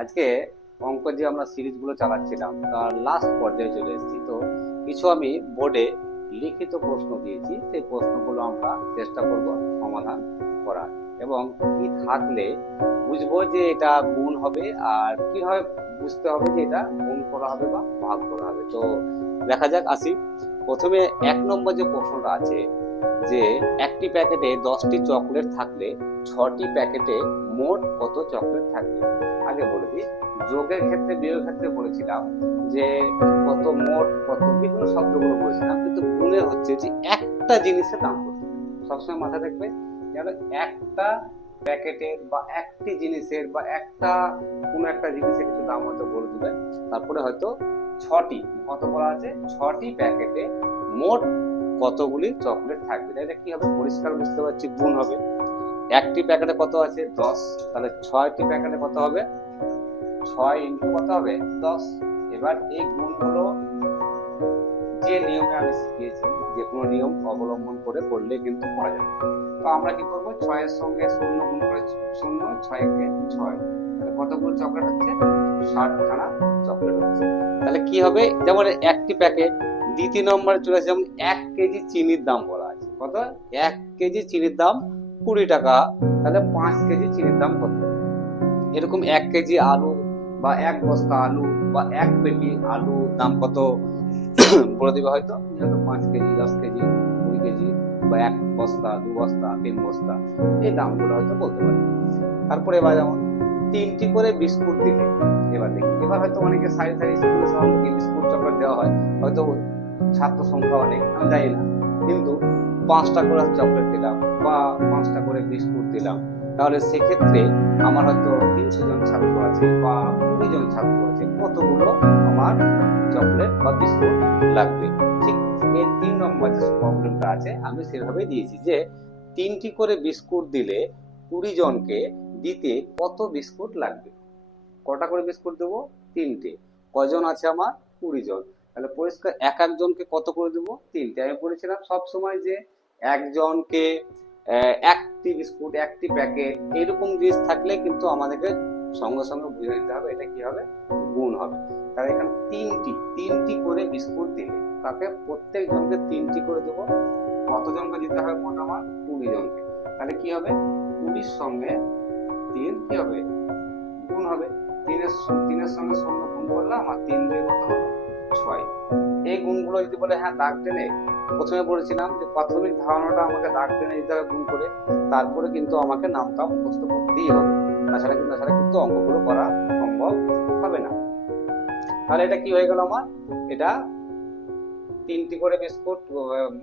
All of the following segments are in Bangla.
আজকে অঙ্ক যে আমরা সিরিজগুলো চালাচ্ছিলাম তার লাস্ট পর্যায়ে চলে এসেছি। তো কিছু আমি বোর্ডে লিখিত প্রশ্ন দিয়েছি, সেই প্রশ্নগুলো আমরা চেষ্টা করব সমাধান করার, এবং কি থাকলে বুঝবো যে এটা গুণ হবে, আর কিভাবে বুঝতে হবে যে এটা গুণ করা হবে বা ভাগ করা হবে। তো দেখা যাক, আসি। প্রথমে 1 নম্বর যে প্রশ্নটা আছে, যে একটি প্যাকেটে 10টি চকলেট থাকলে 6টি প্যাকেটে মোট কত চকলেট থাকবে। আগে বলে দিই, যোগের ক্ষেত্রে বিয়োগের ক্ষেত্রে বলেছিলাম যে কত মোট কত বিভিন্ন শব্দগুলো বলেছিলাম, কিন্তু গুণে হচ্ছে যে একটা জিনিসের দাম করতে হবে। সবসময় মাথায় রাখবে, যেন একটা প্যাকেটের বা একটি জিনিসের বা একটা কোনো একটা জিনিসের কিছু দাম হয়তো বলে দিবে, তারপরে হয়তো ছটি, কত বলা আছে, 6টি প্যাকেটে মোট কতগুলি চকলেট থাকবে। এটা কি হবে, পরিষ্কার বুঝতে পারছি, গুণ হবে। একটি প্যাকেটে কত আছে, 10, তাহলে 6টি প্যাকেটে কত হবে, 6 ইন্টু কত হবে, 10। এবার এই গুণগুলো যে নিয়মে আমি শিখিয়েছি, যে কোনো নিয়ম অবলম্বন করে করলে কিন্তু করা যাবে। তো আমরা কি করবো, 6 এর সঙ্গে 0 গুণ করে 0, 6 কে 6, তাহলে কতগুলো চকলেট হচ্ছে, 60খানা চকলেট হচ্ছে। তাহলে কি হবে, যেমন একটি প্যাকেট। দ্বিতীয় নম্বরে চলে আসে, যেমন 1 কেজি চিনির দাম বলা আছে, কত, 1 কেজি চিনির দাম 20 টাকা, তাহলে 5 কেজি চিনির দাম কত। এরকম 1 কেজি আলু বা 1 বস্তা আলু বা 1 পেটি আলু দাম কত বলে দিবে, হয়তো 5 কেজি, 10 কেজি, 20 কেজি, বা 1 বস্তা, 2 বস্তা, 3 বস্তা, এই দামগুলো হয়তো বলতে পারে। তারপরে এবার যেমন 3টি করে বিস্কুট দিলে, এবার দেখি, এবার হয়তো অনেকে সারি সারি স্কুলে সাধারণত বিস্কুট চকলেট দেওয়া হয়, হয়তো ছাত্র সংখ্যা অনেক, আমি জানি না, কিন্তু 5টা করে চকলেট দিলাম বা 5টা করে বিস্কুট দিলাম, তাহলে সেক্ষেত্রে আমার হয়তো 300 জন ছাত্র আছে বা 20 জন ছাত্র আছে, কতগুলো আমার চকলেট বা বিস্কুট লাগবে। ঠিক এই 3 নম্বর যে প্রবলেমটা আছে আমি সেভাবে দিয়েছি, যে 3টি করে বিস্কুট দিলে 20 জনকে দিতে কত বিস্কুট লাগবে। কটা করে বিস্কুট দেবো, 3টে। কজন আছে আমার, 20 জন, তাহলে পরিষ্কার এক একজনকে কত করে দেবো, 3টে। আমি বলেছিলাম সব সময় যে একজনকে একটি বিস্কুট, একটি প্যাকেট, এরকম জিনিস থাকলে কিন্তু আমাদেরকে সঙ্গে সঙ্গে বুঝে নিতে হবে এটা কি হবে, গুণ হবে। তাহলে এখানে তিনটি করে বিস্কুট দিলে তাকে প্রত্যেক জনকে 3টি করে দেবো। কতজনকে দিতে হবে, মোট আমার 20 জনকে। তাহলে কি হবে, 20 সঙ্গে 3 কি হবে, গুণ হবে। তিনের সঙ্গে 0 গুণ করলাম, আর 3 দিয়ে কত হলো, 6। এই গুণগুলো যদি বলে হ্যাঁ দাগ টেনে, প্রথমে বলেছিলাম যে প্রাথমিক ধারণাটা আমাকে দাগ টেনে দিতে হবে গুণ করে, তারপরে কিন্তু আমাকে নামটা মুখস্থ করতেই হবে, তাছাড়া কিন্তু অঙ্কগুলো করা সম্ভব হবে না। তাহলে এটা কি হয়ে গেল আমার, এটা 3টি করে বিস্কুট,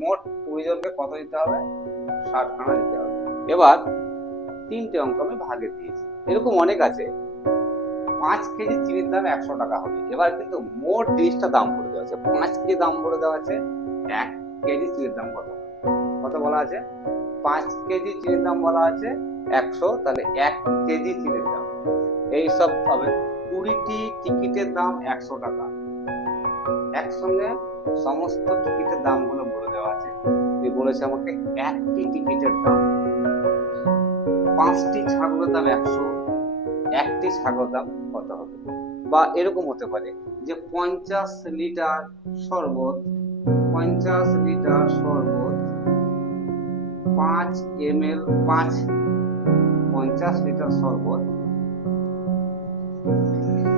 মোট 20 জনকে কত দিতে হবে, 60খানা দিতে হবে। এবার 3টে অঙ্ক আমি ভাগে দিয়েছি, এরকম অনেক আছে। 5 কেজি চিনির দাম 100 টাকা হবে। এবার কিন্তু মোট জিনিসটা দাম বলে দেওয়া আছে, 5 কেজি দাম বলে দেওয়া আছে, 1 কেজি চিনির দাম কত, কত বলা আছে, 5 কেজি চিনির দাম বলা আছে 100, তাহলে 1 কেজি চিনির দাম। এইসব হবে, 20টি টিকিটের দাম 100 টাকা, একসঙ্গে সমস্ত টিকিটের দামগুলো বলে দেওয়া আছে। বলেছে আমাকে একটি টিকিটের দাম। 5টি ছাগলের দাম 100, একটি ছাগল দাম কত হবে। বা এরকম হতে পারে যে 50 লিটার শরবত, 50 লিটার শরবত 5 ml, 50 লিটার শরবত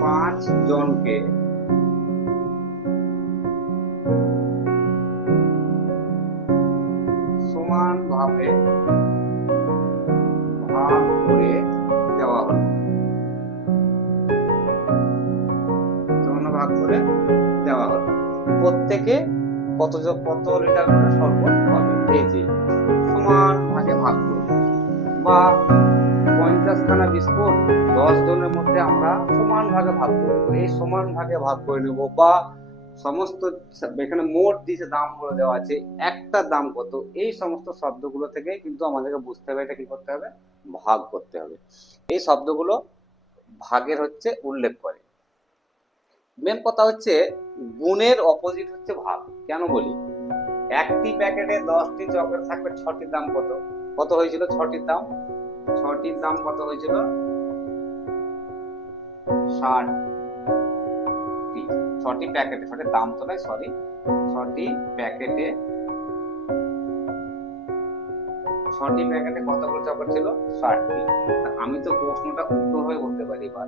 5 জনকে সমানভাবে ভাগ করে দেওয়া হলো, ভাগ করে দেওয়া হলো। প্রত্যেকে কত লিটার করে শরবত পাবে, এই যে সমান ভাগে ভাগ করে, বা 50খানা বিস্কুট 10 জনের মধ্যে আমরা সমান ভাগে ভাগ করে দেবো, এই সমান ভাগে ভাগ করে নেব। বা সমস্ত, এখানে মোট দিয়েছে দাম বলে দেওয়া আছে, একটা দাম কত, এই সমস্ত শব্দগুলো থেকে কিন্তু আমাদেরকে বুঝতে হবে এটা কি করতে হবে, ভাগ করতে হবে। এই শব্দগুলো ভাগের হচ্ছে উল্লেখ করে। মেন কথা হচ্ছে গুণের অপোজিট হচ্ছে ভাগ। কেন বলি, একটি প্যাকেটে 10টি চকলেট থাকবে, 6টির দাম কত, কত হয়েছিল 6টির দাম, 6টির দাম কত হয়েছিল, 60টি, 6টি প্যাকেটে, 6টি দাম তো নয়, সরি, 6টি প্যাকেটে, 6টি প্যাকেটে কতগুলো চকলেট ছিল? 60টি। আমি তো প্রশ্নটা উল্টো হয়ে বলতে পারি এবার,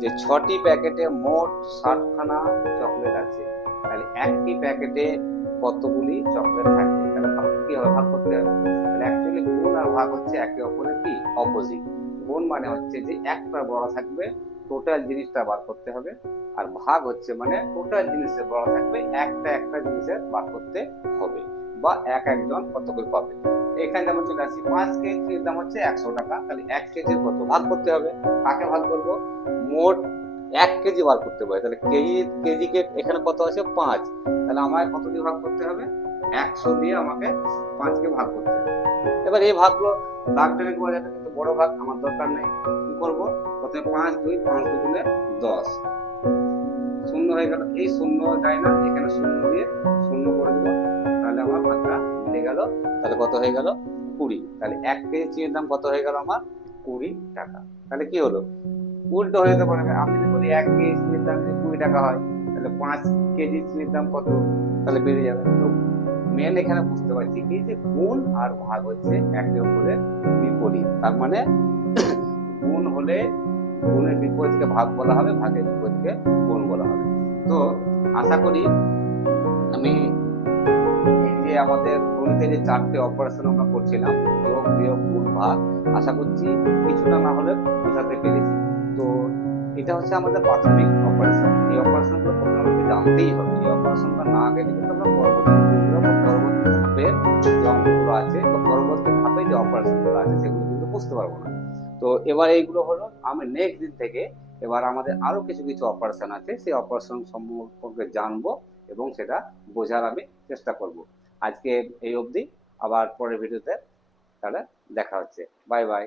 যে 6টি প্যাকেটে মোট 60খানা চকলেট আছে, তাহলে একটি প্যাকেটে কতগুলি চকলেট থাকবে? তাহলে কি হবে? ভাগ করতে হবে। তাহলে অ্যাকচুয়ালি গুণ আর ভাগ হচ্ছে একে অপরের কি অপোজিট। গুণ মানে হচ্ছে যে একটা বড় থাকবে, টোটাল জিনিসটা বার করতে হবে, আর ভাগ হচ্ছে মানে টোটাল জিনিসের বড় থাকবে, একটা একটা জিনিসের বার করতে হবে, বা এক একজন কত করে পাবে। এখানে যেমন চলে আসি, 5 কেজির দাম হচ্ছে 100 টাকা, তাহলে 1 কেজি কত ভাগ করতে হবে? কাকে ভাগ করব? মোট 1 কেজি বার করতে হবে, তাহলে কেজিকে এখানে কত আছে? 5, তাহলে আমাকে কত দিয়ে ভাগ করতে হবে? 100 দিয়ে আমাকে 5কে ভাগ করতে হবে। এবার এই ভাগগুলো দাগ টেনে করা যাবে, কিন্তু বড় ভাগ আমার দরকার নেই। কি করব? প্রথমে 5 দুগুণে 10, শূন্য হয়ে গেল, এই শূন্য যায় না, এখানে শূন্য দিয়ে শূন্য করে দেবো, তাহলে আমার ভাগটা মিলে গেল। তাহলে কত হয়ে গেল? 20। তাহলে 1 কেজি চিনির দাম কত হয়ে গেল আমার? 20 টাকা। তাহলে কি হলো? উল্টো হয়ে যেতে পারে, আমি যদি বলি 1 কেজি চিনির দাম যদি 20 টাকা হয়, তাহলে 5 কেজি চিনির দাম কত? তাহলে বেড়ে যাবে। তো মেন এখানে বুঝতে পারছি কি, যে গুণ আর ভাগ হচ্ছে একে অপরের বিপরীত। তার মানে গুণ হলে গুণের বিপরীতকে ভাগ বলা হবে, ভাগের বিপরীতকে গুণ বলা হবে। তো আশা করি আমি এই যে আমাদের গণিতে যে 4টে অপারেশন আমরা করছিলাম, যোগ বিয়োগ গুণ ভাগ, আশা করছি কিছুটা না হলে বোঝাতে পেরেছি। তো এটা হচ্ছে আমাদের প্রাথমিক অপারেশন। এই অপারেশনগুলো প্রথমে আমাদের জানতেই হবে। এই অপারেশনটা না গেলে কিন্তু আমরা পরবর্তী ধাপের যে অঙ্কগুলো আছে বা পরবর্তী ধাপে যে অপারেশনগুলো আছে সেগুলো কিন্তু বুঝতে পারবো না। তো এবার এইগুলো হলো, আমি নেক্সট দিন থেকে এবার আমাদের আরো কিছু কিছু অপারেশন আছে, সেই অপারেশন সম্পর্কে জানবো এবং সেটা বোঝার আমি চেষ্টা করব। আজকে এই অবধি, আবার পরের ভিডিওতে তাহলে দেখা হচ্ছে। Bye bye.